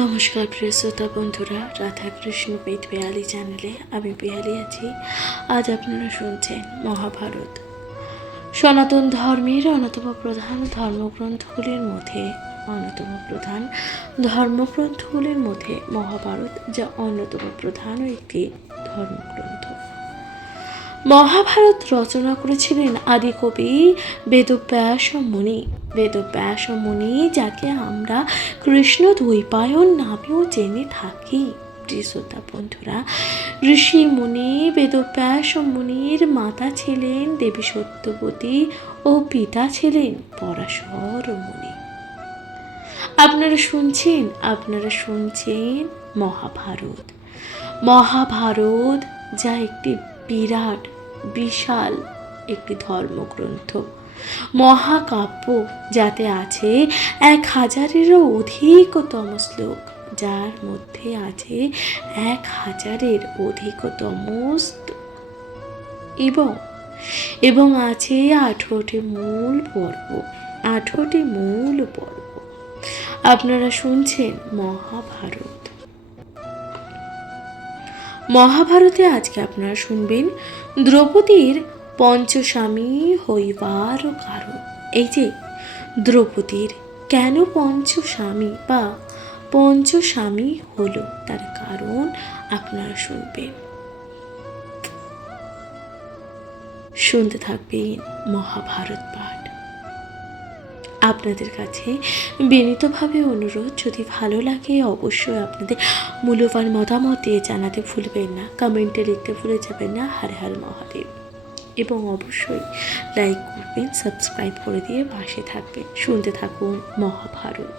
নমস্কার প্রিয় শ্রোতা বন্ধুরা, রাধাকৃষ্ণ পেট পেয়ালি চ্যানেলে আমি পেয়ালি আছি। আজ আপনারা শুনছেন মহাভারত, সনাতন ধর্মের অন্যতম প্রধান ধর্মগ্রন্থগুলির মধ্যে মহাভারত, যা অন্যতম প্রধান একটি ধর্মগ্রন্থ। মহাভারত রচনা করেছিলেন আদিকবি বেদব্যাস মুনি, যাকে আমরা কৃষ্ণ দ্বৈপায়ন নামেও জেনে থাকি। শ্রোতা বন্ধুরা, ঋষি মুনি বেদব্যাস মুনির মাতা ছিলেন দেবী সত্যবতী ও পিতা ছিলেন পরাশর মুনি। আপনারা শুনছেন মহাভারত, যা একটি বিশাল একটি ধর্মগ্রন্থ, মহাকাব্য, যাতে আছে 1000-এরও অধিকতম শ্লোক, যার মধ্যে আছে 1000-এর অধিকতম এবং আছে 18টি মূল পর্ব। আপনারা শুনছেন মহাভারতে আজকে আপনারা শুনবেন দ্রৌপদীর পঞ্চস্বামী হইবার কারণ। এই যে দ্রৌপদীর কেন পঞ্চস্বামী হলো, তার কারণ আপনারা শুনতে থাকবেন মহাভারত পাঠ। আপনাদের কাছে বিনীতভাবে অনুরোধ, যদি ভালো লাগে অবশ্যই আপনাদের মূল্যবান মতামত দিয়ে জানাতে ভুলবেন না, কমেন্টে লিখতে ভুলে যাবেন না হর হর মহাদেব, এবং অবশ্যই লাইক করবেন, সাবস্ক্রাইব করে দিয়ে পাশে থাকবেন। শুনতে থাকুন মহাভারত।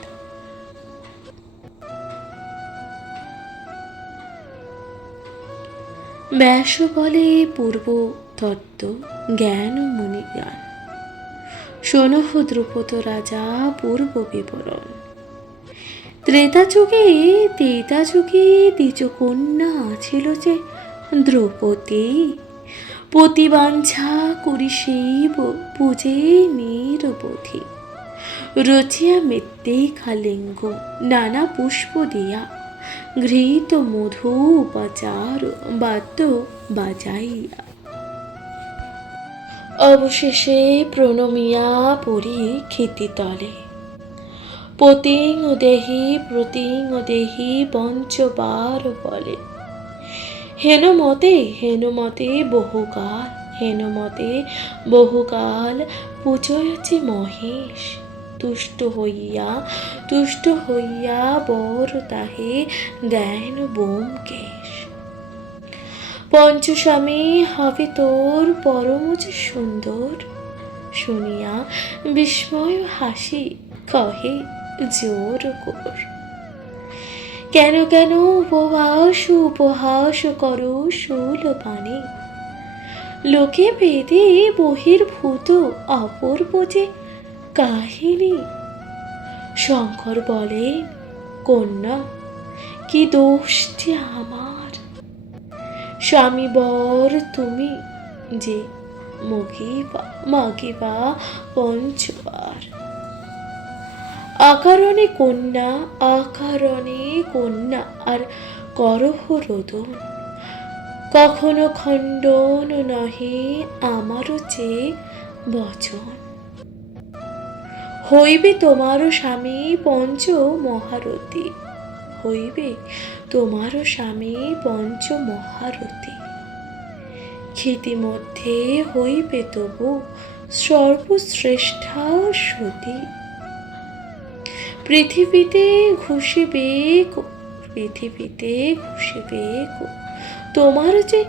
ব্যাস বলে পূর্ব তত্ত্ব জ্ঞান মুনি জ্ঞান, শোনহ দ্রুপদ রাজা পূর্ব বিবরণ। ত্রেতা যুগে দ্বিজ কন্যা ছিল যে দ্রৌপদী, পতিবাঞ্ছা করি সেই পূজে নিরবধি, রচিয়া মেত্তে খালিঙ্গ নানা পুষ্প দিয়া, ঘৃত মধু উপাচার বাদ্য বাজাইয়া। অবশেষে প্রণমিয়া পরি ক্ষিতিতলে, পতিং দেহি পঞ্চবার বলে। হেনমতে বহুকাল পূজয়চি মহেশ, তুষ্ট হইয়া বর তাহে দেন ব্যোমকেশ। পঞ্চস্বামী হবে তোর পরমজ সুন্দর, শুনিয়া বিস্ময় হাসি কহে জোর কর। কেন উপহাস করো শূলপাণে, লোকে বেদে বহির্ভূত অপূর্ব যে কাহিনী। শঙ্কর বলেন, কন্যা কি দোষ যে আমার, স্বামী বর তুমি যে মাগিবা পঞ্চবার। আকারণে কন্যা আর করহ রোদন, কখনো খণ্ডন নহে আমারও যে বচন। হইবে তোমারও স্বামী পঞ্চমহারথী, ক্ষিতিমধ্যে হইবে তবু সর্বশ্রেষ্ঠা সতী। পৃথিবীতে ঘুষিবে তোমার যে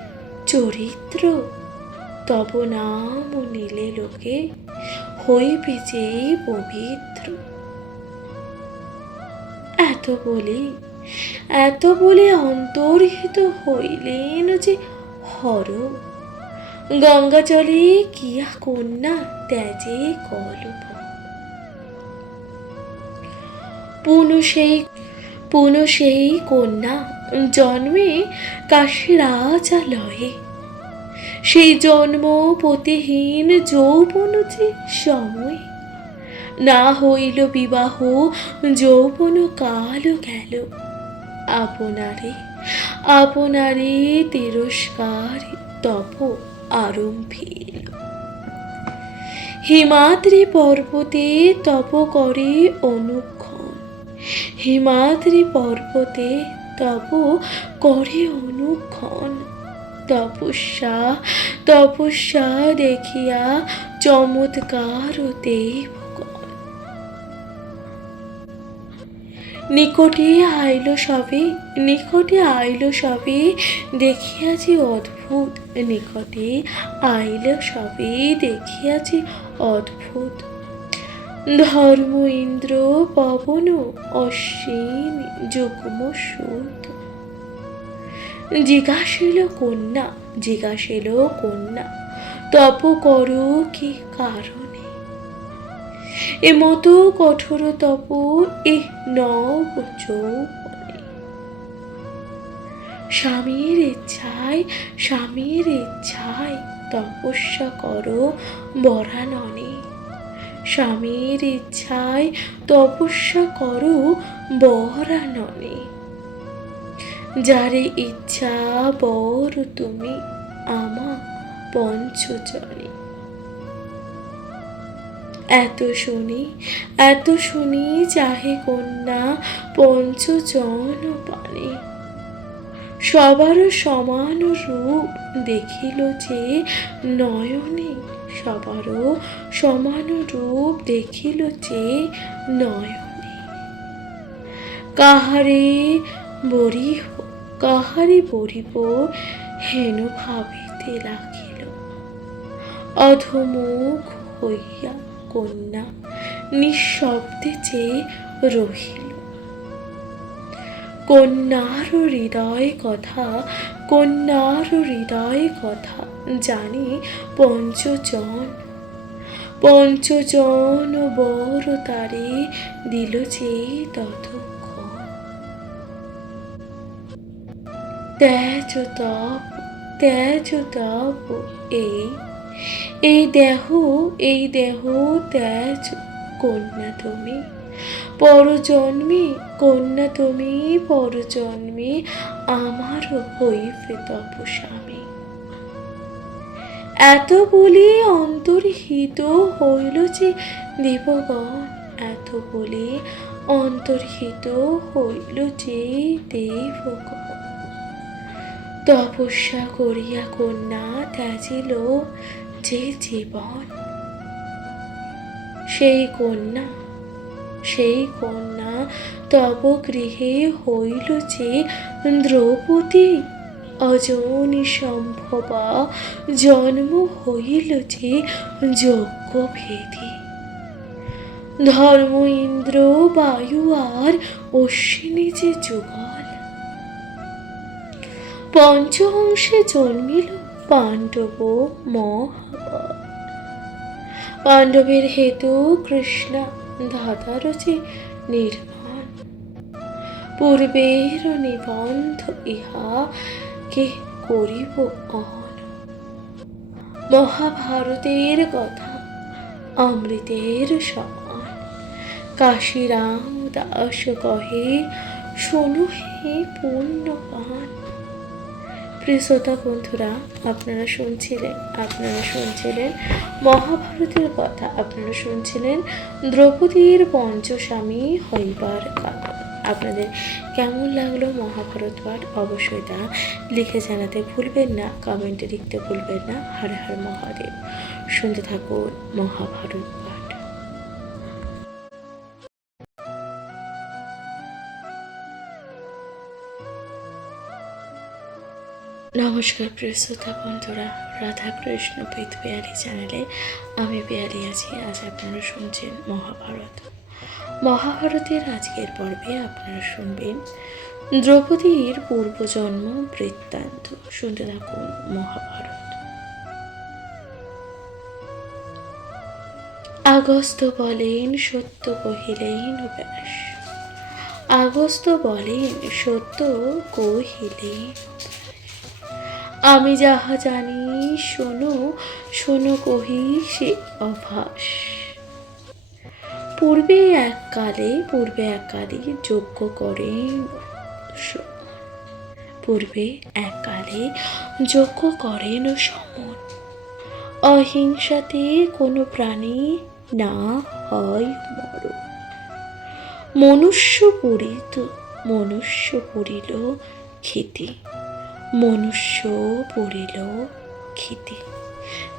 চরিত্র, তব নাম নিলে লোকে হইবে যে পবিত্র। এত বলে অন্তর্হিত হইলেন যে হর, গঙ্গা জলে কিয়া কন্যা ত্যাজে কলপ। পুনঃ সেই কন্যা জন্মে কাশীরাজালয়ে, সেই জন্ম পতিহীন যৌবন যে সময়ে, না হইল বিবাহ, যৌবন কাল গেল, আপনারে আপনারে তিরস্কার তপ আরম্ভিল। হিমাদ্রি পর্বতে তপ করে অনুক্ষণ, হিমাদ্রি পর্বতে তপ করে অনুক্ষণ। তপস্যা তপস্যা দেখিয়া চমৎকার দেবগণ, নিকটে আইল সবে, নিকটে আইল সবে, দেখিয়াছি অদ্ভুত, নিকটে আইল সবে, দেখিয়াছি অদ্ভুত। ধর্ম ইন্দ্র পবন অশ্বিন যুগ্ম সুত, জিজ্ঞাসিল কন্যা, জিজ্ঞাসিল কন্যা, তপ করো কি কারণে? এমতো কঠোর তপ এ নব যৌবনে। স্বামীর ইচ্ছায়, স্বামীর ইচ্ছায় তপস্যা করো বরাননে, স্বামীর ইচ্ছায় তপস্যা করো বরাননে। যারে ইচ্ছা বর তুমি আমা পঞ্চজনে। এত শুনি, এত শুনি চাহে কন্যা পঞ্চজন পানে। সবার সমান রূপ দেখিল যে নয়নে, সবারও সমান রূপ দেখিল যে নয়নে। কাহারে বরিহ, কাহারে বরিব হেন ভাবিতে লাগিল, অধমুখ হইয়া কন্যা নিঃশব্দে চেয়ে রহিল। কন্যার হৃদয় কথা, কন্যার হৃদয় কথা জানি পঞ্চজন, পঞ্চজন বর তারে দিল যে ততক্ষণ। ত্যাজ তপ, ত্যাজ তপ এই দেহ, এই দেহ ত্যাজ কন্যা তুমি, পরজন্মে কন্যা তুমি, পরজন্মে আমার হইবে তপস্বামী। এত বলি অন্তর্হিত হইল যে দেবগণ, এত বলি অন্তর্হিত হইল যে দেবগণ। তপস্যা করিয়া কন্যা ত্যাজিল যে জীবন, সেই কন্যা, সেই কন্যা তব গৃহে হইল যে দ্রৌপদী। অজনী সম্ভবা জন্ম হইল যে যজ্ঞভেদী। ধর্ম ইন্দ্র বায়ু আর অশ্বিনী যে যুগল, পঞ্চহংসে জন্মিল পাণ্ডব মহাবল। পাণ্ডবের হেতু কৃষ্ণা ধাতার যে নির্মাণ, পূর্বের নিবন্ধ ইহা কে করিব অন। মহাভারতের কথা অমৃতের সমান, কাশীরাম দাস কহে শোনো হে পুণ্যবান। প্রিয় শ্রোতা বন্ধুরা, আপনারা শুনছিলেন মহাভারতের কথা, আপনারা শুনছিলেন দ্রৌপদীর পঞ্চস্বামী হইবার কারণ। আপনাদের কেমন লাগলো মহাভারত পাঠ অবশ্যই তা লিখে জানাতে ভুলবেন না, কমেন্টে লিখতে ভুলবেন না। হর হর মহাদেব। শুনতে থাকুন মহাভারত পাঠ। নমস্কার প্রিয় শ্রোতা বন্ধুরা, রাধা কৃষ্ণ পিত পিয়ালি চ্যানেলে আমি পিয়ালি আছি। আজ আপনারা শুনছেন মহাভারত। মহাভারতের আজকের পর্বে আপনারা শুনবেন দ্রৌপদীর পূর্বজন্ম বৃত্তান্ত। শুনতে থাকুন মহাভারত। আগস্ত্য বলেন সত্য কহিলেন ব্যাস, আগস্ত্য বলেন সত্য কহিলেন। আমি যাহা জানি শোনো, শোনো কহি সে অভাস। পূর্বে এককালে যজ্ঞ করেন পূর্বে এককালে যজ্ঞ করেন সমন, অহিংসাতে কোনো প্রাণী না হয় মরণ। মনুষ্য পড়িল ক্ষিতি, মনুষ্য পড়িল ক্ষিতি,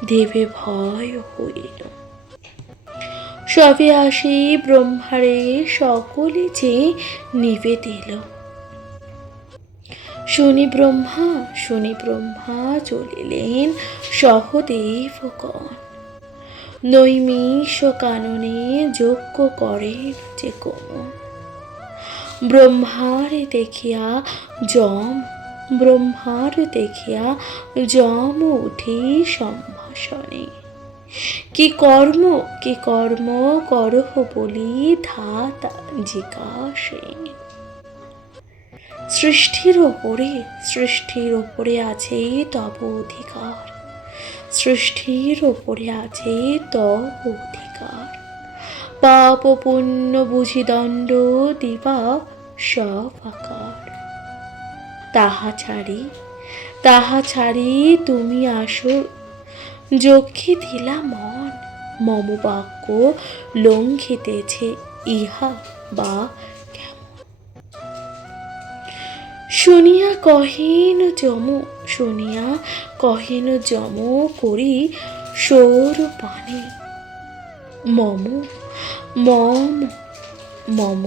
দেবে ভয় হইল। সবে আসি ব্রহ্মারে সকলে যে নিবেদিল। শুনি ব্রহ্মা চলিলেন সহদেবগণ, নৈমিষ কাননে যজ্ঞ করেন যে কোন। ব্রহ্মারে দেখিয়া যম উঠি সম্ভাষণে, কি কর্ম করহ বলি ধাতা জিজ্ঞাসে। সৃষ্টির ওপরে আছে তব অধিকার, সৃষ্টির ওপরে আছে তব অধিকার। পাপ পুণ্য বুঝি দণ্ড দিবা সব আকার। তাহা ছাড়ি তুমি আসো, যজ্ঞে দিলা মন। মম বাক্য লঙ্ঘিতেছে ইহা বা কেমন। শুনিয়া কহেন যম করি সৌর পানে। মম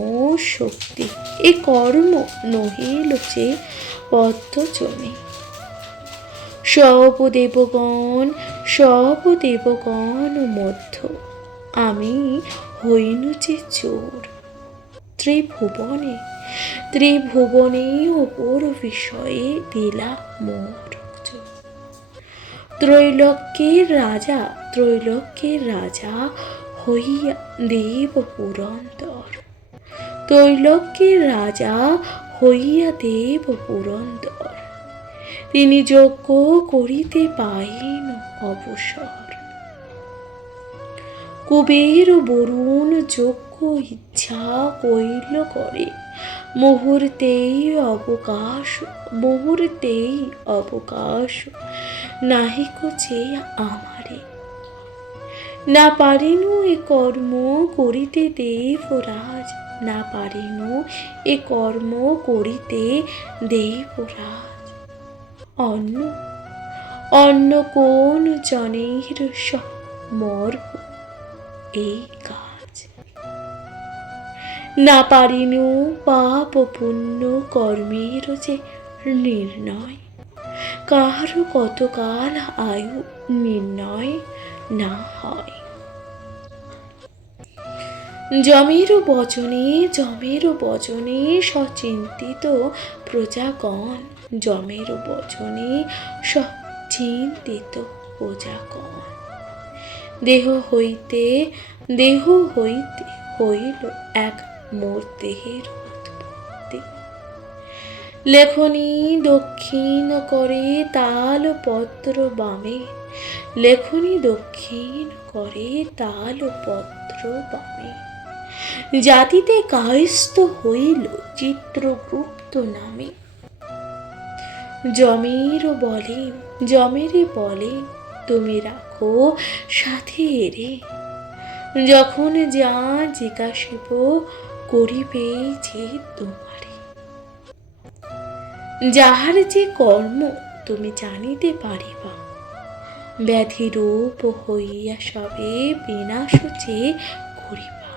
শক্তি এ কর্ম নহিল যে পদ্মজনে। সব দেবগণ মধ্য আমি হইনু যে চোর। ত্রিভুবনে অপর বিষয়ে দিলা মোর। ত্রৈলোক্যের রাজা হইয়া দেব পুরন্দর। তিনি যজ্ঞ করিতে পাইন অবসর। কুবের বরুণ যজ্ঞ ইচ্ছা কইল করে, মুহূর্তেই অবকাশ নাহিক যে আমারে। না পারিনু এ কর্ম করিতে দেবরাজ, অন্য কোন জনের মর্ব এই কাজ। না পারিনু পাপ পুণ্য কর্মের যে নির্ণয়। কাহার কতকাল আয়ু নির্ণয় না হয়। যমের বচনে সচিন্তিত প্রজাগণ। দেহ হইতে হইল এক মোর দেহের উৎপত্তি। লেখনী দক্ষিণ করে তালপত্র বামে, জাতিতে কায়স্থ হইল চিত্রগুপ্ত নামে। যমেরে বলে তুমি রাখো সাথে রে, যখন যা জিজ্ঞাসিব করিবে যে তোমারে। যাহার যে কর্ম তুমি জানিতে পারিবা, ব্যাধি রূপ হইয়া সবে বিনাশ যে করিবা।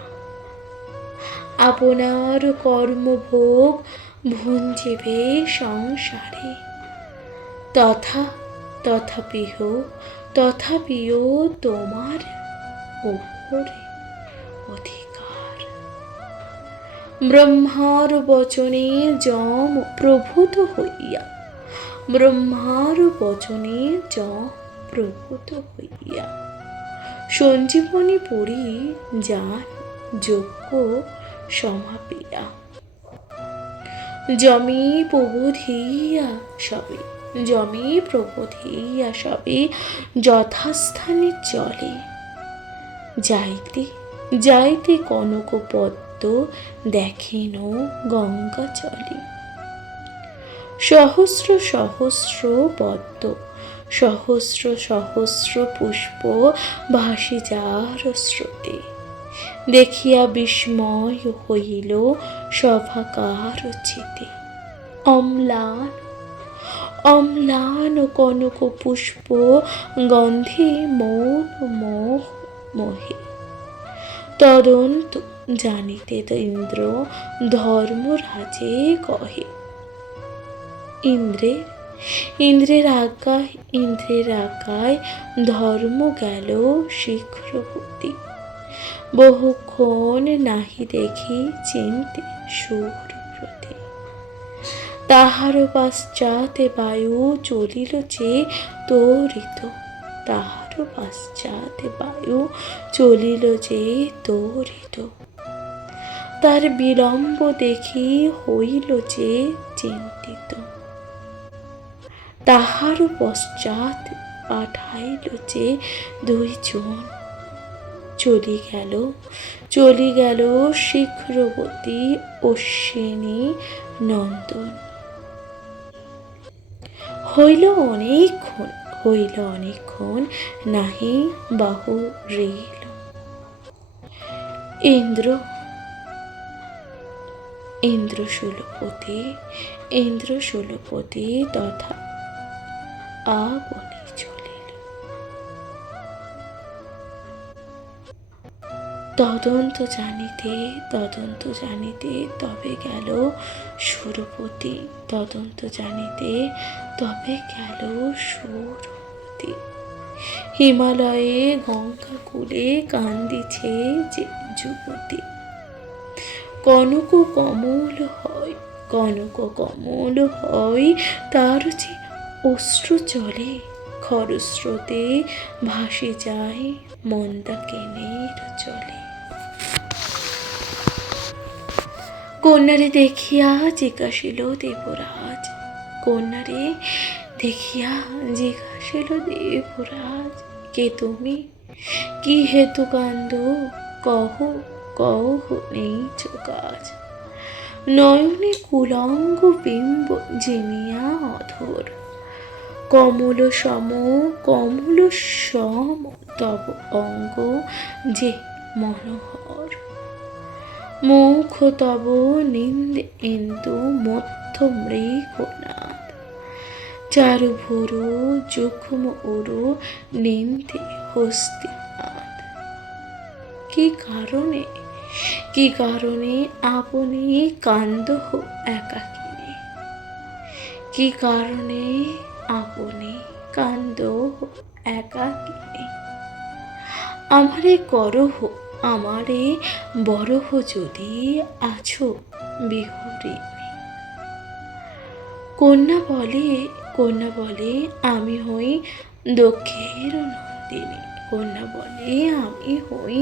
আপনার কর্মভোগ ভুঞ্জিবে সংসারে, তথাপিও তোমার উপরে অধিকার। ব্রহ্মার বচনে যম প্রভূত হইয়া, সঞ্জীবনী পুরী যান যজ্ঞ সমাপিয়া। যমী প্রবোধিয়া সবে যথাস্থানে চলে, যাইতে যাইতে কনক পদ্ম দেখেন গঙ্গা চলে। সহস্র সহস্র পদ্ম, সহস্র সহস্র পুষ্প ভাসি যার স্রোতে, দেখিয়া বিস্ময় হইল সভাকার চিতে। অম্লান অম্লান কনক পুষ্প গন্ধে মন মোহ মোহে, তদন্ত জানিতে ইন্দ্র ধর্মরাজে কহে। ইন্দ্রের আজ্ঞায় ধর্ম গেল শীঘ্রবর্তী, বহুক্ষণ নাহি দেখি চিন্তে সুরব্রতে। তাহার পশ্চাতে বায়ু চলিল যে তরিত, তাহার পশ্চাতে বায়ু চলিল যে তরিত। তার বিলম্ব দেখি হইল যে চিন্তিত, তাহার পশ্চাৎ পাঠাইল যে দুইজন। চলি গেল শীঘ্রবতী অশ্বিনী নন্দন। হইল অনেকক্ষণ নাহি বাহু রেল। ইন্দ্রশূলপতি তথা আপনি চলিল। তদন্ত জানিতে তবে গেল সুরপতি, তদন্ত জানিতে তবে গেল সুরপতি। হিমালয়ে গঙ্গা কূলে কান্দিছে যে যুবতী। কনক কমল হয় তার যে অশ্রু জলে, খরস্রোতে ভাসি যায় মন্দাকিনীর জলে। কন্যারে দেখিয়া জিজ্ঞাসিল দেবরাজ, কন্যারে দেখিয়া জিজ্ঞাসিল দেবরাজ, কে তুমি, কি হেতু কান্দ, কহ নেইচ কাজ। নয়নে কুলঙ্গ বিম্ব জিনিয়া অধর, কমল সম তব অঙ্গ যে মনোহর। মুখ তব নিন্দে ইন্দু মধ্য মৃগনাদ, চারুভুরু যুগ্ম উরু নিন্দে হস্তিনাদ। কি কারণে আপনি কান্দহ একাকিনী, কি কারণে আপনি কান্দহ একাকিনী। আমারে করহ আমারে বরহ যদি আছো বিহরিণী। কন্যা বলে আমি হই দক্ষের নন্দিনী, কন্যা বলে আমি হই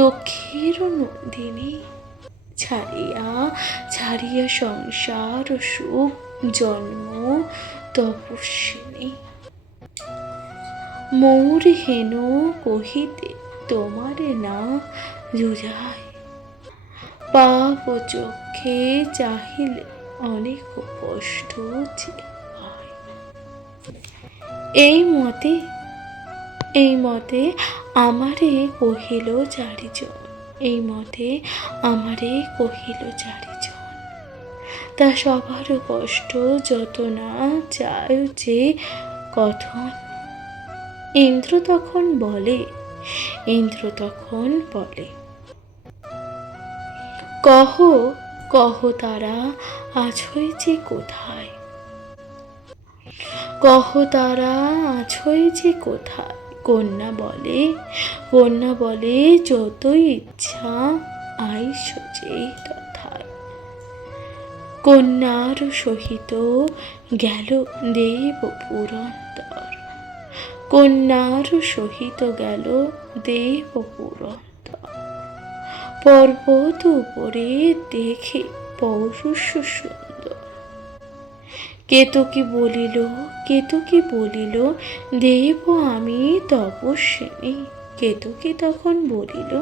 দক্ষের নন্দিনী। ছাড়িয়া সংসার সুখ জন্ম তপস্বিনী। মোর হেন কহিতে তোমারে না জুঝায়, পাপ চক্ষে চাহিলে অনেক কষ্ট যে হয়। এই মতে আমারে কহিল চারিজন, তা সবার কষ্ট যত না চায় যে কথন। ইন্দ্র তখন বলে কহ তারা আছোই যে কোথায়, কন্যা বলে যতই ইচ্ছা আইস যেই তথায়। কন্যার সহিত গেল দেব পুরন্দর, পর্বত উপরে দেখে পৌরুষ সুন্দর। কেতকী বলিল দেব আমি তপস্বিনী, কেতকী তখন বলিল,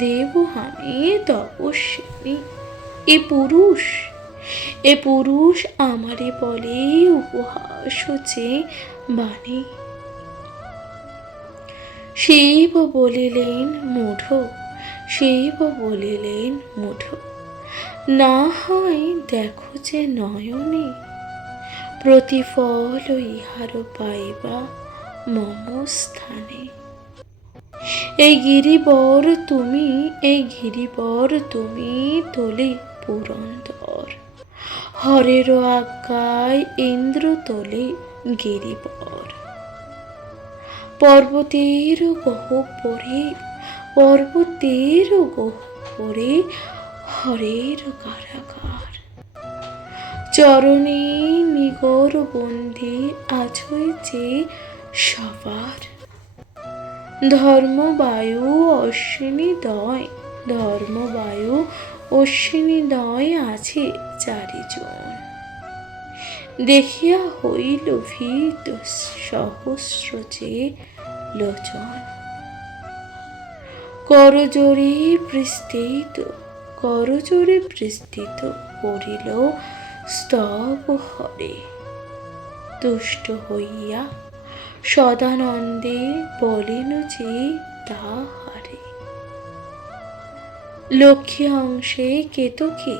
দেবহানে তপস্বিনী, এ পুরুষ আমারে বলে উপহাস হচ্ছে বাণী। শিব বলিলেন মূঢ়, না হয় দেখো যে নয়নে, প্রতিফল ইহার পাইবা মম স্থানে। এই গিরিবর তুমি তোলে পুরন্দর, হরের আজ্ঞায় ইন্দ্র তোলে গিরিবর। পর্বতের গহ্বরে হরের কারাগার, চরণে নিগর বন্দী আছই যে সবার। ধর্মবায়ু অশ্বিনী দয় আছে চারিজন, দেখিয়া হইল ভীত সহস্র যে লোচন। করজোড়ে বিস্তৃত করিল স্তব হরে, তুষ্ট হইয়া সদানন্দে বলেন যে তাহারে। লক্ষ্মী অংশে কেতকী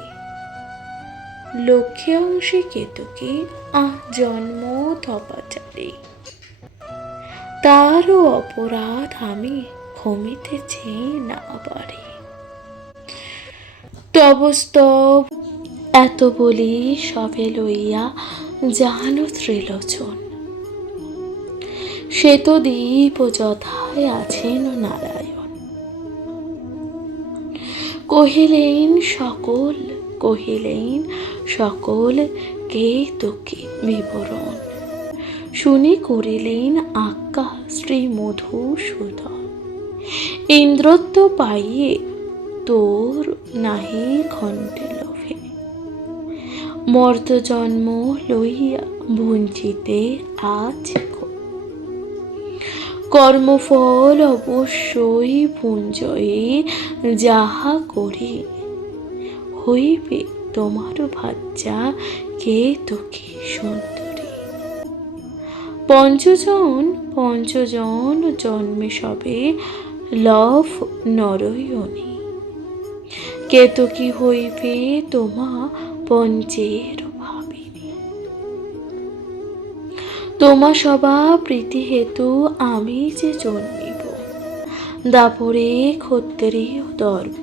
জন্ম তপাচারে, তারও অপরাধ আমি ক্ষমিতেছি না পারি। তব স্তব এত বলি সবে লইয়া জানো ত্রিলোচন, সে তো দীপ যথায় আছেন নারায়ণ। কহিলেন সকল কেতকী বিবরণ, শুনি করিলেন আজ্ঞা শ্রী মধুসূদন। ইন্দ্রত্ব পাইয়ে তোর নাহি ঘণ্টে লোভে, মর্ত জন্ম লইয়া ভঞ্জিতে আজ কর্মফল অবশ্যই পুঞ্জয়ে যাহা করি, হইবে তোমার ভাজ্যা কেতকী সুন্দরী। পঞ্চজন জন্মে সবে লভ নরয়নী, কেতকী হইবে তোমা পঞ্চের ভাবিনী। তোমা সবা প্রীতি হেতু আমি যে জন্মিব, দাপরে ক্ষত্রিয় দর্প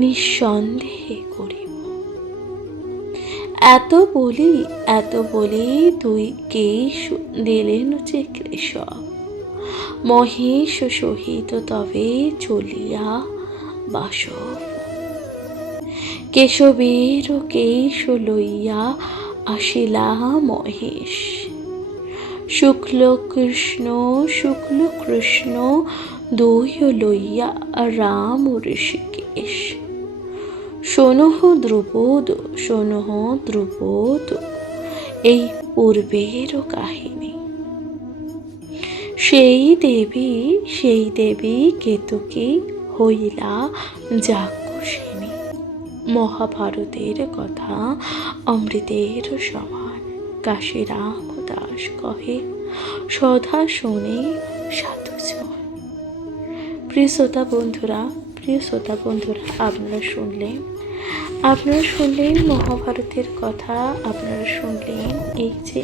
নিঃসন্দেহে করিব। এত বলি দুই কেশ দিলেন যে কেশব, মহেশ সহিত তবে চলিয়া বাসব। কেশবের কেশ লইয়া আসিলা মহেশ, শুক্ল কৃষ্ণ দুই লইয়া রাম ঋষিকেশ। শোনহ দ্রুপদ এই পূর্বের কাহিনী, সেই দেবী কেতকী হইলা যাজ্ঞসেনী। মহাভারতের কথা অমৃতের সমান, কাশীরাম দাস কহে সদা শোনে সাধুজন। প্রিয় শ্রোতা বন্ধুরা, আপনারা শুনলেন মহাভারতের কথা। আপনারা শুনলেন এই যে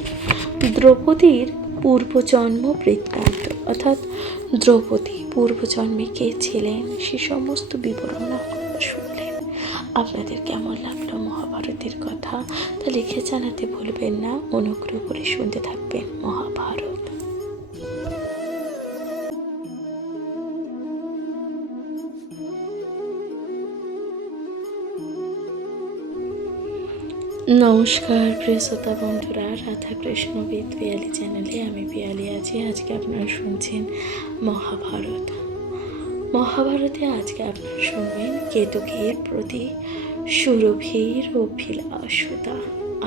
দ্রৌপদীর পূর্বজন্ম বৃত্তান্ত, অর্থাৎ দ্রৌপদী পূর্বজন্মে কে ছিলেন সে সমস্ত বিবরণ আপনারা শুনলেন। আপনাদের কেমন লাগলো মহাভারতের কথা তা লিখে জানাতে ভুলবেন না। অনুগ্রহ করে শুনতে থাকবেন মহাভারত। নমস্কার প্রিয় শ্রোতা বন্ধুরা, রাধাকৃষ্ণ বিদ পিয়ালি চ্যানেলে আমি পিয়ালি আছি। আজকে আপনারা শুনছেন মহাভারতে আজকে আপনারা শুনবেন কেতকীর প্রতি সুরভির অভিলাষতা।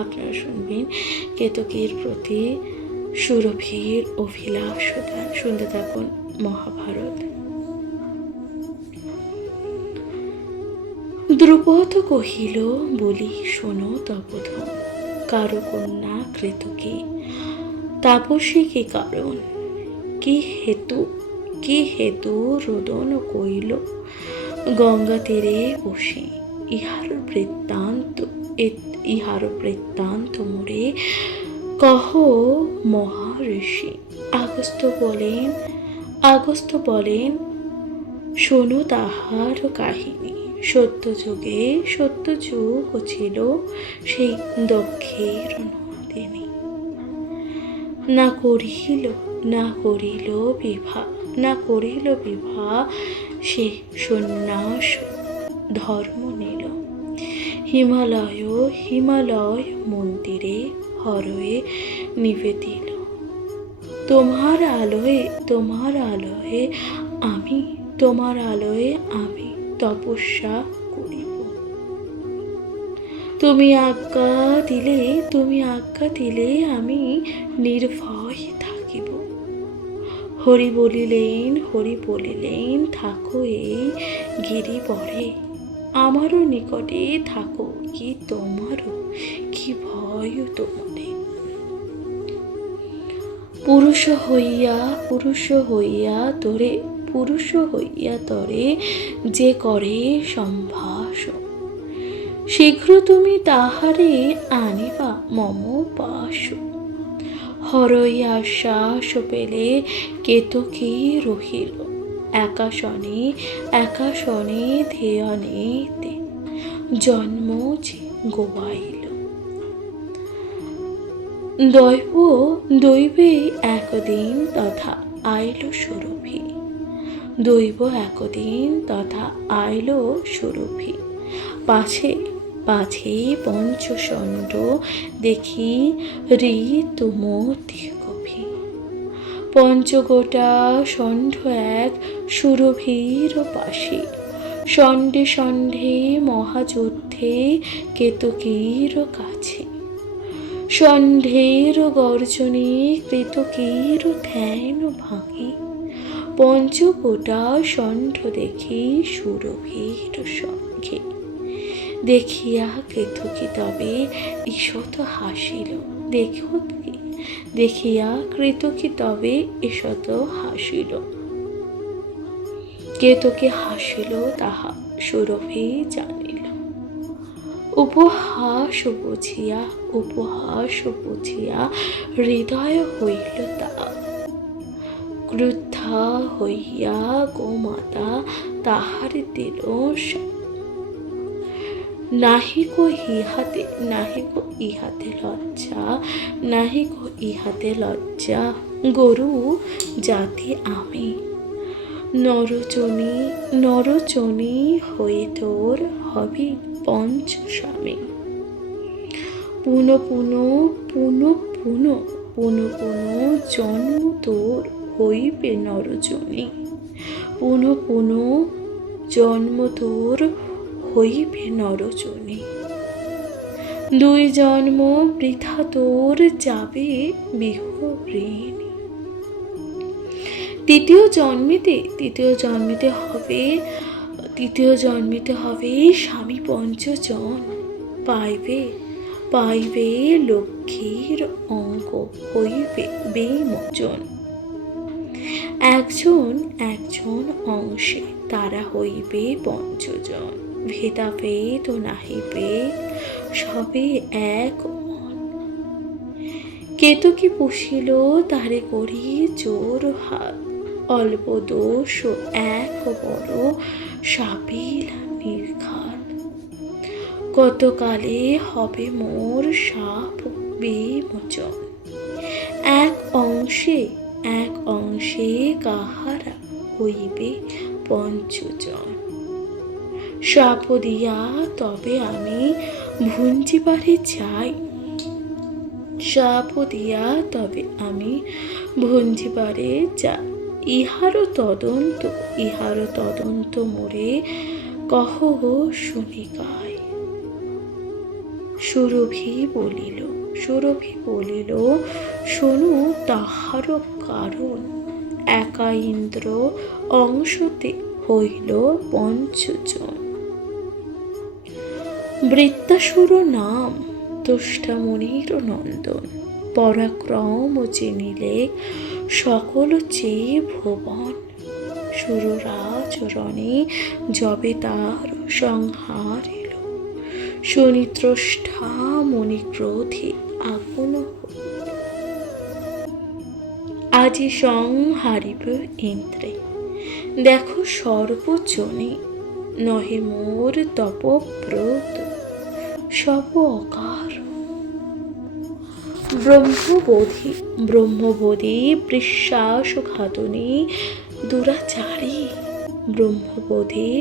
আপনারা শুনবেন কেতকীর প্রতি সুরভির অভিলাষতা। শুনতে থাকুন মহাভারত। দ্রুপদ কহিল, বলি শোনো তপোধন, কারো কন্যা কৃতকে তাপসী কি কারণ, কি হেতু রোদন কইল গঙ্গা তীরে বসে, ইহার বৃত্তান্ত মোরে কহ মহাঋষি। আগস্ত্য বলেন শোনো তাহার কাহিনী। সত্য যুগ ছিল সেই দক্ষের নন্দিনী। না করিল বিভা সে সন্ন্যাস ধর্ম নিল। হিমালয় মন্দিরে হরয়ে নিবেদিল। তোমার আলোয়ে আমি তপস্যা করিব। তুমি আজ্ঞা দিলে আমি নির্ভয় থাকিব। হরি বলিলেন থাকো এই গিরিবরে, আমারও নিকটে থাকো কি ভয় তোমারে। পুরুষ হইয়া তরে যে করে সম্ভাষণ, শীঘ্র তুমি তাহারে আনিবা মম পাশ। হরইয়া শ্বাস পেলে কেতকী রহিল, একাশনে ধ্যানেতে জন্ম যে গোয়াইল। দৈবে একদিন তথা আইল সুরভি। পাছে পঞ্চষণ্ড দেখি ঋতুমতি কভি। পঞ্চগোটা ষণ্ড এক সুরভির পাশে, ষণ্ডে মহাযুদ্ধে কেতকীর কাছে। ষণ্ঢের গর্জনে কেতকীর ধ্যান ভাঙে, পঞ্চগোটা ষণ্ড দেখি সুরভির সঙ্গে। দেখিয়া কেতকী তবে ঈষৎ হাসিল। কেতকী হাসিল, তাহা সুরভি জানিল। উপহাস বুঝিয়া হৃদয় হইল তার। ক্রুদ্ধা হইয়া গোমাতা তাহার দিল শাপ। নাহিক ইহাতে লজ্জা, গরু জাতি আমি। নরচনি হয়ে তোর হবি পঞ্চস্বামী। পুন জন্ম তোর হইবে নরজনী। পুন জন্ম তোর হইবে নরজনী। দুই জন্ম বৃথা তোর যাবে বিহঋণী। তৃতীয় জন্মিতে হবে স্বামী পঞ্চজন। পাইবে লক্ষ্মীর অঙ্ক, হইবে বেমোচন। একজন অংশে তারা হইবে পঞ্চজন। ভেদাভেদ নাহিবে, সবে এক মন। কেতকী পুষিল তারে করি জোর হাত। অল্প দোষ এক বড় সাপিল নির্ঘাত। কতকালে হবে মোর শাপ বিমোচন। এক অংশে কাহারা হইবে পঞ্চজন। শাপ দিয়া তবে আমি ভুঞ্জিবারে যাই। ইহার তদন্ত মোরে কহ শুনিকায়। সুরভি বলিল শোনো তাহার কারণ। একা ইন্দ্র অংশতে হইল পঞ্চজন। বৃত্তাসুর নাম তুষ্টামণির নন্দন, পরাক্রম চিনিলে সকল চেয়ে ভুবন। সুররাজ রণে যবে তার সংহারিল, শনিদ্রষ্টা মণিক্রোধে আগুন হইল। আজি সংহারিব ইন্দ্রে, দেখো সর্বজনে, নহে মোর তপব্রত সব অকার। ব্রহ্মবোধি বিশ্বাসঘাতনী দুরাচারী, ব্রহ্মবোধে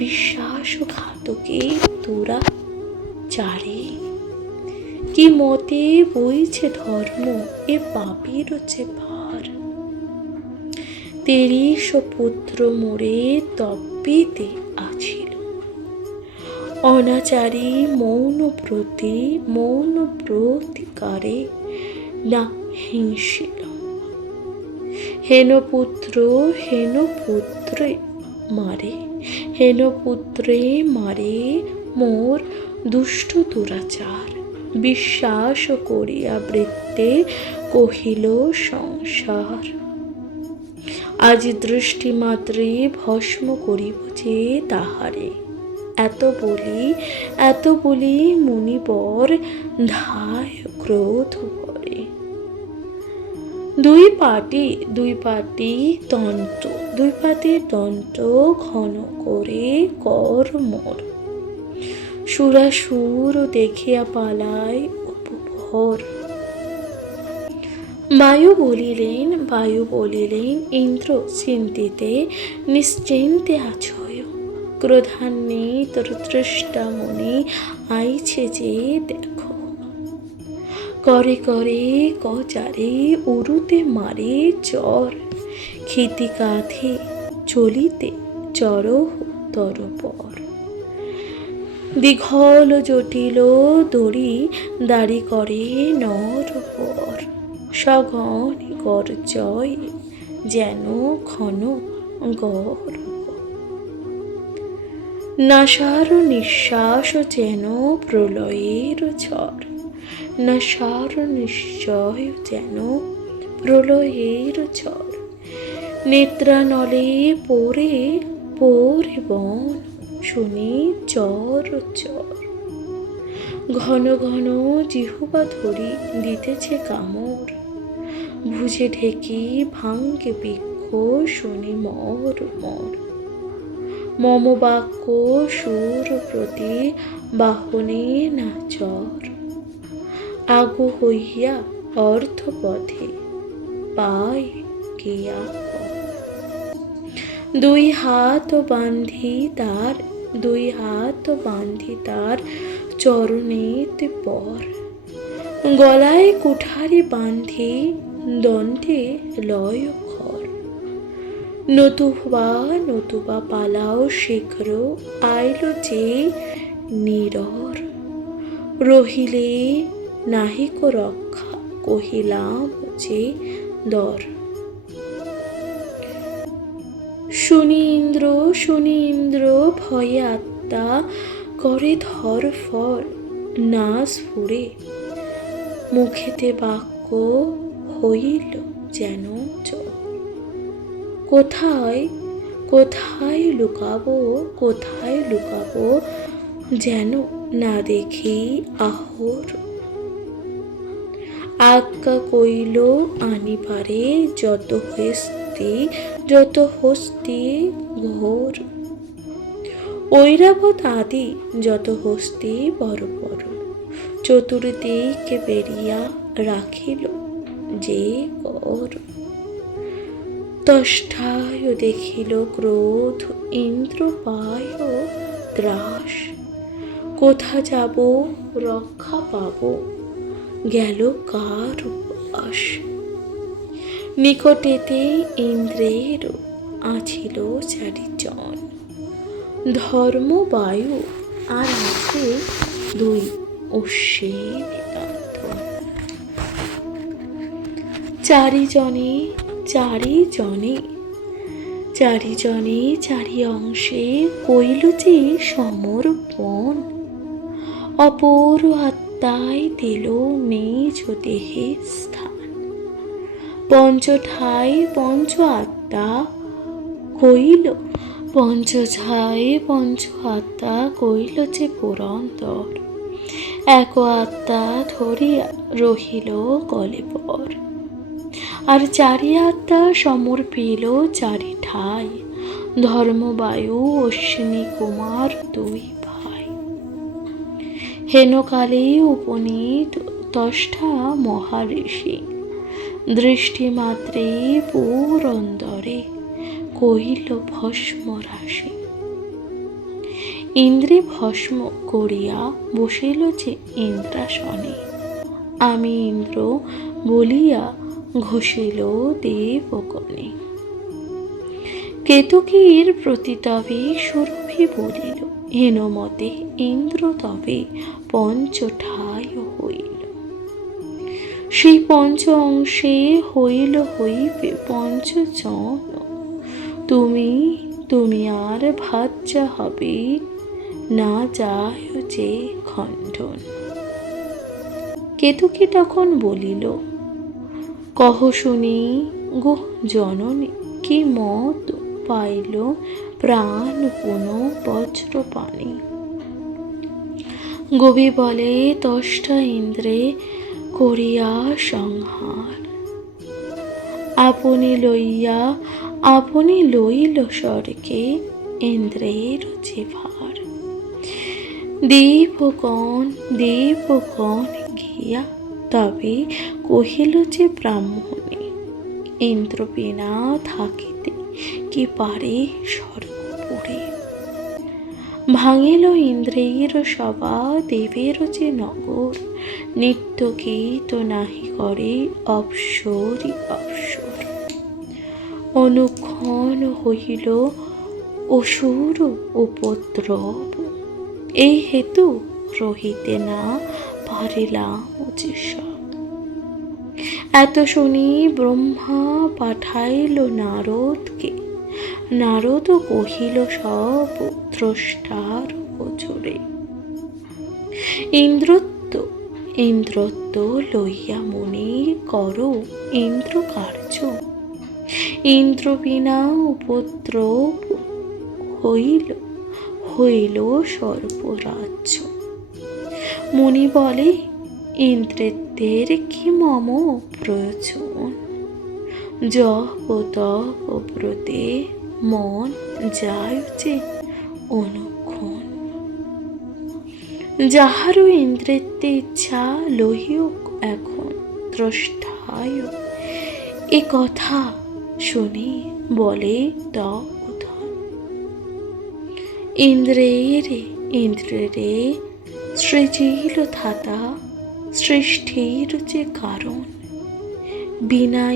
বিশ্বাসঘাতকে দুরাচারী। কি মতে বইছে ধর্ম এ পাপীর যে ভার, ৩০ পুত্র মোরে তপ্পিতে আছিল, অনাচারী মৌন প্রতিকারে না হিংসিল। হেন পুত্রে মারে মোর দুষ্ট দুরাচার, বিশ্বাস করিয়া বৃত্তে কহিল সংসার। আজ দৃষ্টিমাত্রে ভস্ম করিব যে তাহারে, এত বলি মুনিবর ধায় ক্রোধ ভরে। দুই পাটি দন্ত ঘন করে কর মোর, সুরাসুর দেখিয়া পালায় উপভর। বায়ু বলিলেন ইন্দ্র চিন্তিতে নিশ্চিন্তে আছয়, ক্রোধান্বিত তৃষ্টামণি আইছে যে দেখো। করে কচারে উরুতে মারে চর, ক্ষিতি কাঁধে চলিতে চরহ তরপর। দীঘল জটিল দাড়ি করে নরপর, সগণ গর্জয় যেন ঘন গর্ভ। নাসার নিঃশ্বাস যেন প্রলয়ের ঝড়, নাসার নিশ্চয় যেন প্রলয়ের ঝড়। নেত্রানলে পরে বন শুনি চর। ঘন জিহ্বা ধরি দিতেছে কামড়, ভুজে ঢেকি ভাঙ্গে বৃক্ষ শুনি মর। মম বাক্য সুর প্রতি বাহনে না চর, আগু হইয়া অর্থপথে পায় গিয়া। দুই হাত বান্ধি তার চরণেতে পর, গলায় কুঠারি বান্ধি দণ্ডে লয় ঘর। নতুবা পালাও শীঘ্র আইল যে নীরর, রহিলে নাহিক রক্ষা কহিলাম যে দর। শুনি ইন্দ্র ভয়ে আত্মা করে ধরফর, নাস ফুঁড়ে মুখেতে বাক্য হইল যেন চোর। কোথায় লুকাবো যেন না দেখি আহর। আজ্ঞা কইল আনিবারে যত হস্তি ঘোর, ঐরাবত আদি যত হস্তি বড়, চতুর্দিকে বেরিয়া রাখিল যে কর। তষ্ঠায় দেখিল ক্রোধ ইন্দ্র পায় ত্রাস, কোথা যাব রক্ষা পাব গেল কার বাস। নিকটেতে ইন্দ্রের আছিল চারিজন, ধর্ম বায়ু আর আছে দুই অশ্বিনী নন্দন। চারিজনে চারিজনে চারি অংশে হইল যে সমর্পণ। অপর আত্মায় দিল নিজ দেহে স্থান। পঞ্চঠাই পঞ্চ আত্মা কইল যে পুরন্দর। এক আত্মা ধরিয়া রহিল কলেবর। আর চারি আত্মা সমর্পিল চারি ঠাই। ধর্মবায়ু অশ্বিনী কুমার দুই ভাই। হেনকালে উপনীত তষ্ঠা মহাঋষি। দৃষ্টিমাত্রে পুরন্দরে কহিল ভস্ম রাশি। ইন্দ্রে ভস্ম করিয়া বসিল যে ইন্দ্রাসনে। আমি ইন্দ্র বলিয়া ঘোষিল দেবগণে। কেতকীর প্রতি তবে সুরভি বলিল, হেনমতে ইন্দ্র তবে পঞ্চঠায় হইল। সেই পঞ্চ অংশে হইবে পঞ্চজন। তুমি আর ভাজ্যা হবে না যায় যে খণ্ডন। কেতকী তখন বলিল, কহ শুনি গো জননী, কি মত পাইল প্রাণ পুন বজ্রপাণি। গবি বলে তষ্ঠা ইন্দ্রে করিয়া সংহার। আপনি লইল স্বর্গে ইন্দ্রের যে ভার। দেবগণ গিয়া তবে কহিল যে ব্রাহ্মণে, ইন্দ্র বিনা থাকিতে কি পারে স্বর্গপুরে। ভাঙিল ইন্দ্রের সভা দেবের যে নগর। নিত্য গীত নাহি করে অপ্সরী অপ্সর। অনুক্ষণ হইল অসুর উপদ্রব। এই হেতু রহিতে না পারিলাম যে সব। এত শুনি ব্রহ্মা পাঠাইল নারদকে। নারদ কহিল সব দ্রষ্টার গোচরে। ইন্দ্রত্ব লইয়া মুনি করো ইন্দ্র কার্য। ইন্দ্র বিনা উপদ্রব হইল সর্বরাজ্য। মুনি বলে, ইন্দ্রের কি মম প্রয়োজন। জপ তপ ব্রতে মন যায় যে অনুক্ষণ। যাহারও ইন্দ্রিতে ইচ্ছা লহিও এখন দ্রষ্টায়। এ কথা শুনি বলে দগ্ধন। ইন্দ্রেরে সৃজিল ধাতা সৃষ্টির যে কারণ। বিনা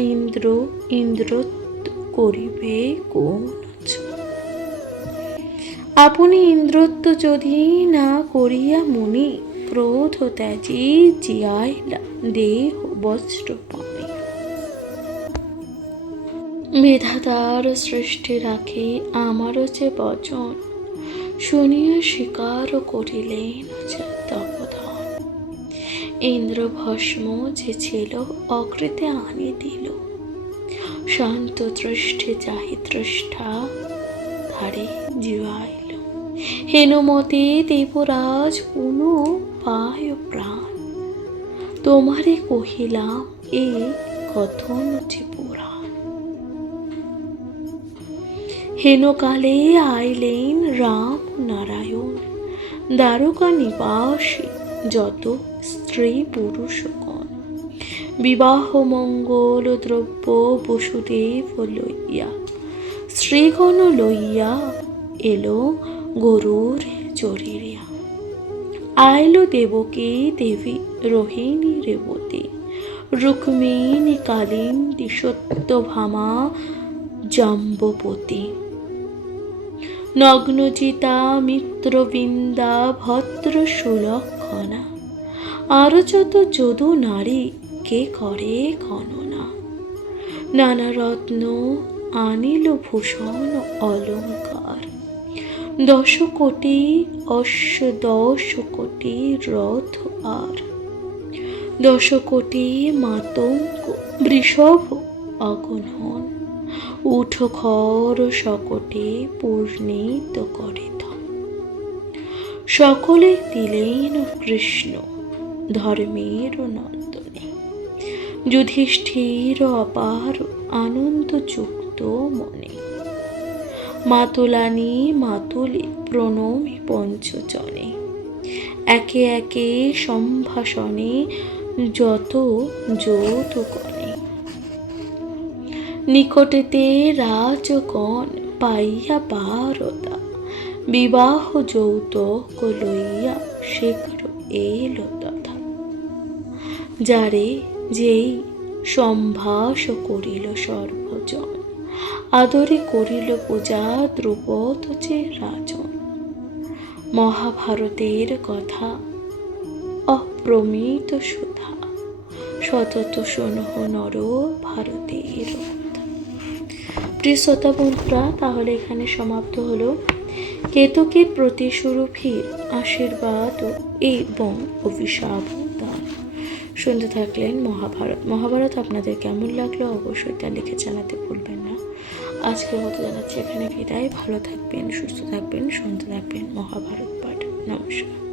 ইন্দ্রত্ব করিবে কোন। আপনি ইন্দ্রত্ব যদি না করিয়া মুনি, ক্রোধ ত্যাজি জিয়াইলা দেহ বজ্রপাণি। বিধাতার সৃষ্টি রাখি আমারও যে বচন। শুনিয়া স্বীকার করিলেন যে তপোধন। ইন্দ্র ভস্ম যে ছিল অকৃতে আনি দিল। শান্ত দৃষ্টি যাহি দ্রষ্টা ধারে জিয়াইল। হেনমতে দেবরাজ পুন পায় প্রাণ। তোমারে কহিলাম এ কথন যে পুরাণ। হেনকালে আইলেন রাম নারায়ণ। দ্বারকা নিবাসী যত স্ত্রী পুরুষগণ। বিবাহ মঙ্গল দ্রব্য বসুদেব লইয়া। শ্রীগণ লইয়া এলো গরুর চরিয়া। আইলো দেবকী দেবী রোহিণী রেবতী। রুক্মিণী কালিন্দী সত্যভামা জাম্বপতি। নগ্নচিতা মিত্রবৃন্দা ভদ্র সুলক্ষণা। আরো যত যদু নারী কে করে গণনা। নানা রত্ন আনিল ভূষণ অলঙ্কার, 10 কোটি অশ্ব 10 কোটি রথ আর, 10 কোটি মাতঙ্গ বৃষভ অগণন, উঠ খর শকটে পূর্ণিত করে ধন। সকলে দিলেন কৃষ্ণ ধর্মের নন্দনে, যুধিষ্ঠির অপার আনন্দ যুক্ত মনে। মাতুলানি মাতুলে প্রণমী পঞ্চজনে, একে একে সম্ভাষণে যত যৌতুকনে। নিকটেতে রাজগণ পাইয়া বারতা, বিবাহ যৌতুক লইয়া শীঘ্র এলো তথা। যারে যেই সম্ভাষ করিল সর্বজন, আদরে করিল পূজা দ্রুপদ যে রাজন। মহাভারতের কথা অপ্রমিত সুধা, সতত শোনহ নর ভারতের কথা। প্রিয় শ্রোতা বন্ধুরা, তাহলে এখানে সমাপ্ত হলো কেতকীর প্রতি সুরভির আশীর্বাদ এবং অভিশাপ দান। শুনতে থাকলেন মহাভারত আপনাদের কেমন লাগলো অবশ্যই তা লিখে জানাতে ভুলবেন না। আজকের মতো জানাচ্ছি এখানে বিদায়। ভালো থাকবেন, সুস্থ থাকবেন, শুনতে থাকবেন মহাভারত পাঠ। নমস্কার।